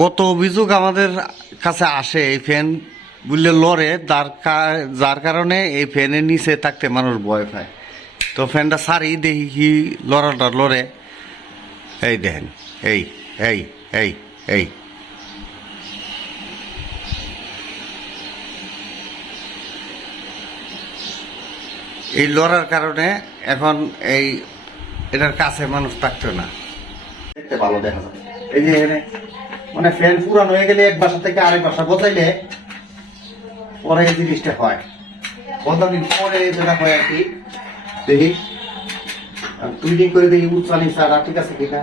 কত অভিযোগ আমাদের কাছে আসে এই ফ্যান বুঝলে লড়ে কা- যার কারণে এই ফ্যানের নিচে থাকতে মানুষ ভয় পায়। তো ফ্যানটা সারি দেখি লড়াটা লড়ে। এই দেখেন, এই এই এই এই। এই লড়ার কারণে এখন এই, এটার কাছে মানুষ থাকতো না। দেখতে ভালো দেখা যায়। এই যে মানে ফ্যান পুরানো হয়ে গেলে এক বাসা থেকে আরেক বাসা বসাইলে পরে এই জিনিসটা হয়। কতদিন পরে যেটা হয় আর কি? দেখি। টুইটিং করে দেখি উচ্চ নিচা ঠিক আছে কিনা।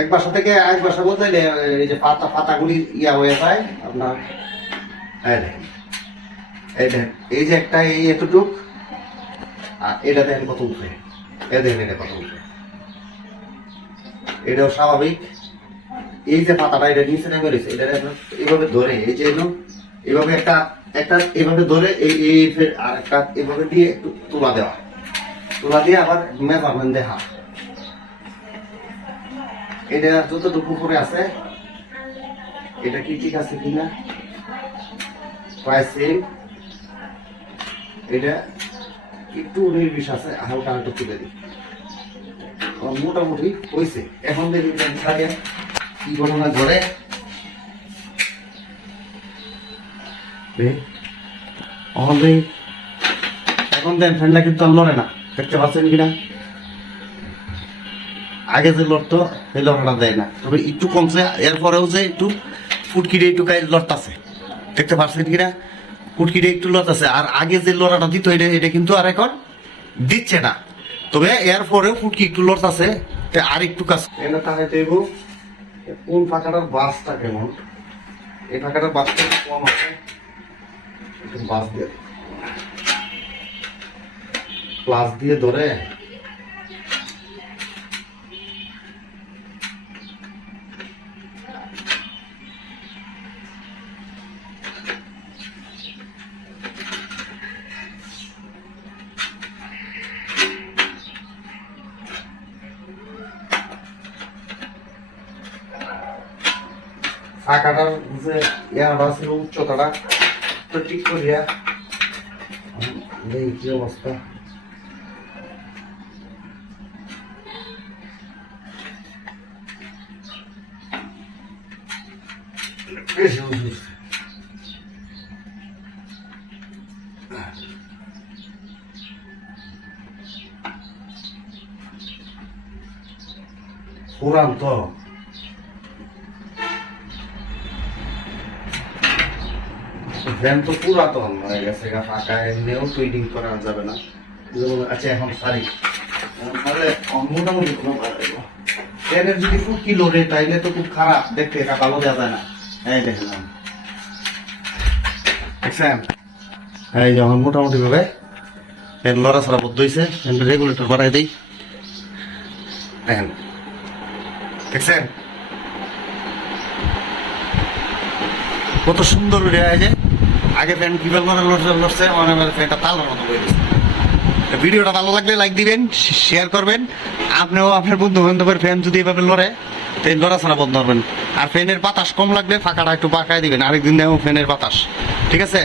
এক বাসা থেকে আরেক বাসা বসাইলে এই যে পাতা পাতাগুলি ইয়া হয়ে যায় আপনার। এই দেখেন। এই দেখেন। এই যে একটা, এই এতটুক। আর এটা দেখেন কত উঠবে এ দেখেন এটা কত উঠবে এটাও স্বাভাবিক। এই যে পাতাটা এটা নিচে নেমে রয়েছে এটা এইভাবে ধরে এই যে এলো, এইভাবে একটা একটা এইভাবে ধরে এই এই ফের আর একটা এইভাবে দিয়ে একটু তুলা দেওয়া। তুলা দিয়ে আবার মেজারমেন্ট দেখা। এটা যতটুকু করে আছে এটা কি ঠিক আছে কিনা? প্রায় এটা একটু নির্বিষ আছে হালকা একটু তুলে দিই। মোটামুটি হয়েছে এখন দেখি। কি ঘটনা ঘটে এখন এখন দেন ফ্যানটা কিন্তু আর লড়ে না দেখতে পাচ্ছেন কিনা? আগে যে লড়তো সেই লড়াটা দেয় না। তবে একটু কমছে এরপরেও যে একটু ফুটকিটে একটু গায়ে লড়তাছে। দেখতে পাচ্ছেন কিনা? ফুটকিটে একটু লড়তাছে। আর আগে যে লড়াটা দিত এটা এটা কিন্তু আর এখন দিচ্ছে না। তবে এরপরেও ফুটকি একটু লড়তাছে তে আর একটু কাজ এটা তাহলে দেবো কোন ফাঁকাটার বাসটা কেমন? এই ফাঁকাটার বাসটা কম আছে। বাস দিয়ে প্লাস দিয়ে ধরে ফাঁকাটার যে ইয়াটা ছিল উচ্চতাটা তো ঠিক করিয়া। দেখি কি অবস্থা? বেশ ভ্যান তো পুরাতন হয়ে গেছে ফাঁকা, এমনিও টুইটিং করা যাবে না। আচ্ছা এখন সারি তাহলে মোটামুটি কোনো ট্রেনের যদি ফুটকি লোড়ে তাইলে তো খুব খারাপ। দেখতে এটা ভালো যায় না। এই দেখলাম দেখছেন? এই যখন মোটামুটি ভাবে লড়া ছাড়া বদ্ধ হয়েছে রেগুলেটর বাড়াই দিই। দেখেন। দেখছেন? কত সুন্দর উড়ে আছে আগে ফ্যান কীভাবে করে লড়ছে লড়ছে মনে ফ্যানটা তালার মতো হয়ে ভিডিওটা ভালো লাগলে লাইক দিবেন শেয়ার করবেন। আপনিও আপনার বন্ধু বান্ধবের ফ্যান যদি এভাবে লড়ে তাই লড়াশোনা বন্ধ করবেন। আর ফ্যানের বাতাস কম লাগলে ফাঁকাটা একটু বাঁকায় দিবেন, আরেকদিন দেখো ফ্যানের বাতাস। ঠিক আছে?